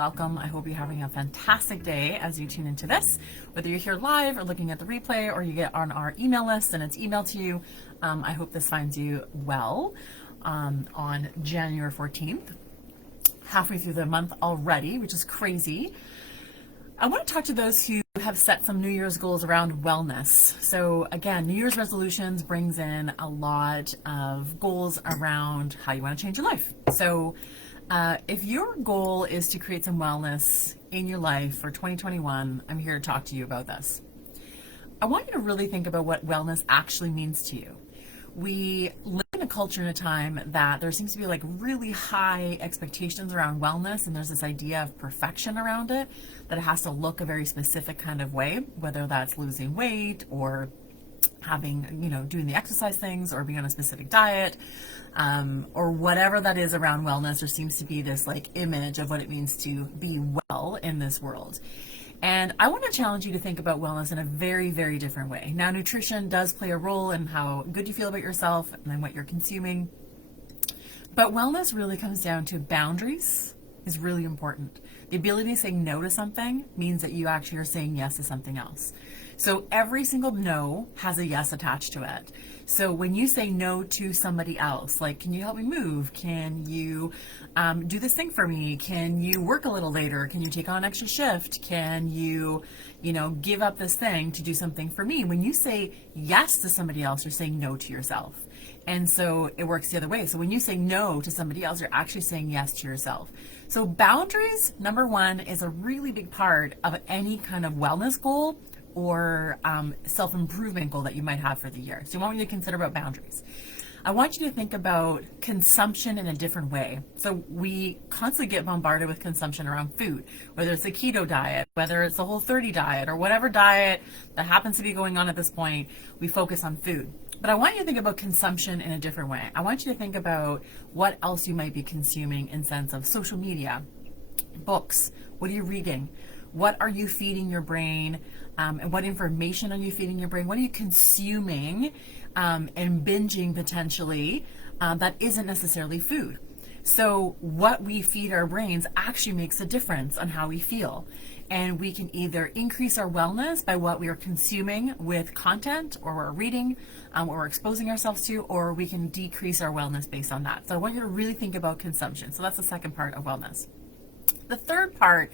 welcome. I hope you're having a fantastic day as you tune into this. Whether you're here live or looking at the replay or you get on our email list and it's emailed to you, I hope this finds you well on January 14th. Halfway through the month already, which is crazy. I want to talk to those who have set some New Year's goals around wellness. So again, New Year's resolutions brings in a lot of goals around how you want to change your life. So if your goal is to create some wellness in your life for 2021, I'm here to talk to you about this. I want you to really think about what wellness actually means to you. We live in a culture and a time that there seems to be like really high expectations around wellness, and there's this idea of perfection around it, that it has to look a very specific kind of way, whether that's losing weight or having, doing the exercise things or being on a specific diet, or whatever that is around wellness. There seems to be this like image of what it means to be well in this world. And I want to challenge you to think about wellness in a very, very different way. Now, nutrition does play a role in how good you feel about yourself and then what you're consuming. But wellness really comes down to boundaries is really important. The ability to say no to something means that you actually are saying yes to something else. So every single no has a yes attached to it. So when you say no to somebody else, like, can you help me move? Can you do this thing for me? Can you work a little later? Can you take on an extra shift? Can you, give up this thing to do something for me? When you say yes to somebody else, you're saying no to yourself. And so it works the other way. So when you say no to somebody else, you're actually saying yes to yourself. So boundaries, number one, is a really big part of any kind of wellness goal or self-improvement goal that you might have for the year. So I want you to consider about boundaries. I want you to think about consumption in a different way. So we constantly get bombarded with consumption around food, whether it's the keto diet, whether it's the Whole30 diet, or whatever diet that happens to be going on at this point, we focus on food. But I want you to think about consumption in a different way. I want you to think about what else you might be consuming in sense of social media, books. What are you reading? What are you feeding your brain? And what information are you feeding your brain? What are you consuming and binging potentially that isn't necessarily food? So what we feed our brains actually makes a difference on how we feel. And we can either increase our wellness by what we are consuming with content or we're reading, what we're exposing ourselves to, or we can decrease our wellness based on that. So I want you to really think about consumption. So that's the second part of wellness. The third part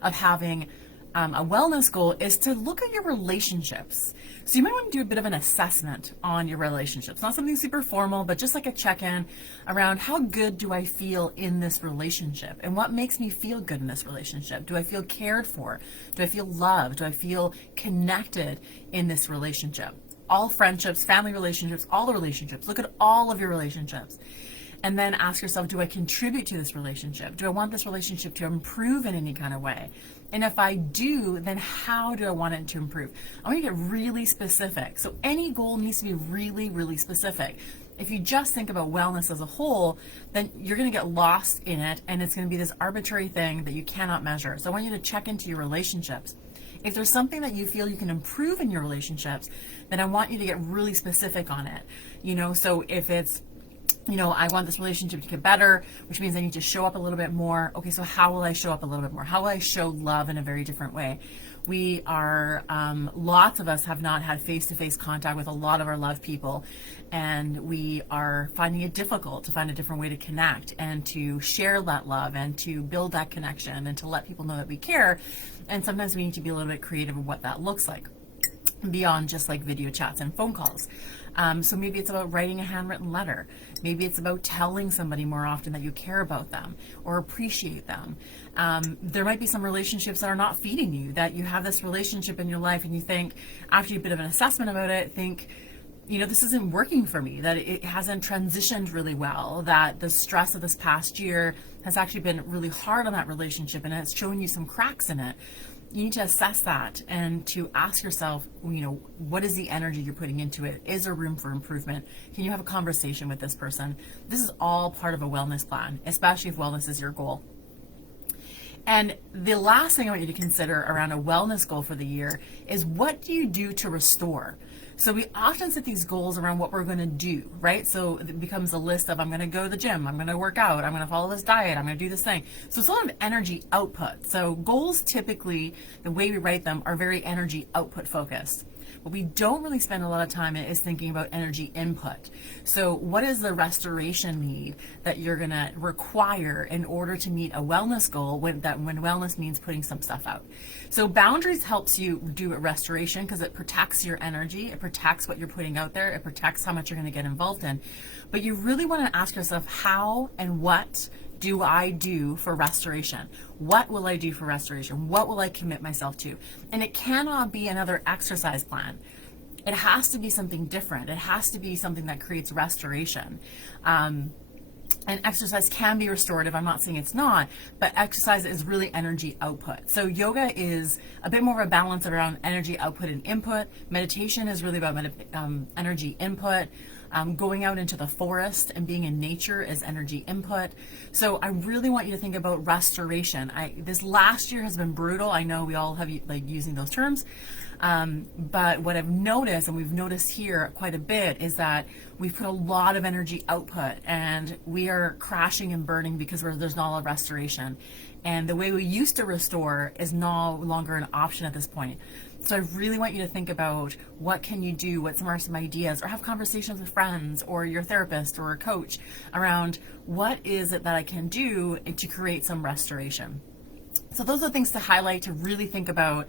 of having a wellness goal is to look at your relationships. So you might want to do a bit of an assessment on your relationships. Not something super formal, but just like a check-in around how good do I feel in this relationship? And what makes me feel good in this relationship? Do I feel cared for? Do I feel loved? Do I feel connected in this relationship? All friendships, family relationships, all the relationships. Look at all of your relationships. And then ask yourself, do I contribute to this relationship? Do I want this relationship to improve in any kind of way? And if I do, then how do I want it to improve? I want to get really specific. So any goal needs to be really, really specific. If you just think about wellness as a whole, then you're going to get lost in it, and it's going to be this arbitrary thing that you cannot measure. So I want you to check into your relationships. If there's something that you feel you can improve in your relationships, then I want you to get really specific on it. So if it's I want this relationship to get better, which means I need to show up a little bit more. Okay, so how will I show up a little bit more? How will I show love in a very different way? We are, lots of us have not had face-to-face contact with a lot of our loved people, and we are finding it difficult to find a different way to connect and to share that love and to build that connection and to let people know that we care. And sometimes we need to be a little bit creative in what that looks like, beyond just like video chats and phone calls. So maybe it's about writing a handwritten letter. Maybe it's about telling somebody more often that you care about them or appreciate them. There might be some relationships that are not feeding you, that you have this relationship in your life and you think, after a bit of an assessment about it, think, this isn't working for me, that it hasn't transitioned really well, that the stress of this past year has actually been really hard on that relationship and it's showing you some cracks in it. You need to assess that and to ask yourself, what is the energy you're putting into it? Is there room for improvement? Can you have a conversation with this person? This is all part of a wellness plan, especially if wellness is your goal. And the last thing I want you to consider around a wellness goal for the year is, what do you do to restore? So we often set these goals around what we're going to do, right? So it becomes a list of, I'm going to go to the gym, I'm going to work out, I'm going to follow this diet, I'm going to do this thing. So it's a lot of energy output. So goals typically, the way we write them, are very energy output focused. What we don't really spend a lot of time in is thinking about energy input. So what is the restoration need that you're going to require in order to meet a wellness goal, when wellness means putting some stuff out? So boundaries helps you do a restoration because it protects your energy, it protects what you're putting out there, it protects how much you're going to get involved in. But you really want to ask yourself, how and what do I do for restoration? What will I do for restoration? What will I commit myself to? And it cannot be another exercise plan. It has to be something different. It has to be something that creates restoration. And exercise can be restorative. I'm not saying it's not, but exercise is really energy output. So yoga is a bit more of a balance around energy output and input. Meditation is really about energy input. Going out into the forest and being in nature is energy input. So I really want you to think about restoration. This last year has been brutal. I know we all have like using those terms. But what I've noticed, and we've noticed here quite a bit, is that we've put a lot of energy output and we are crashing and burning because there's not a lot of restoration. And the way we used to restore is no longer an option at this point. So I really want you to think about, what can you do, what are some ideas, or have conversations with friends or your therapist or a coach around, what is it that I can do to create some restoration. So those are things to highlight, to really think about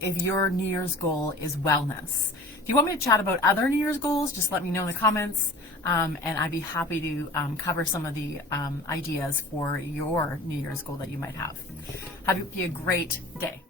if your New Year's goal is wellness. If you want me to chat about other New Year's goals, just let me know in the comments, and I'd be happy to cover some of the ideas for your New Year's goal that you might have. Have a great day.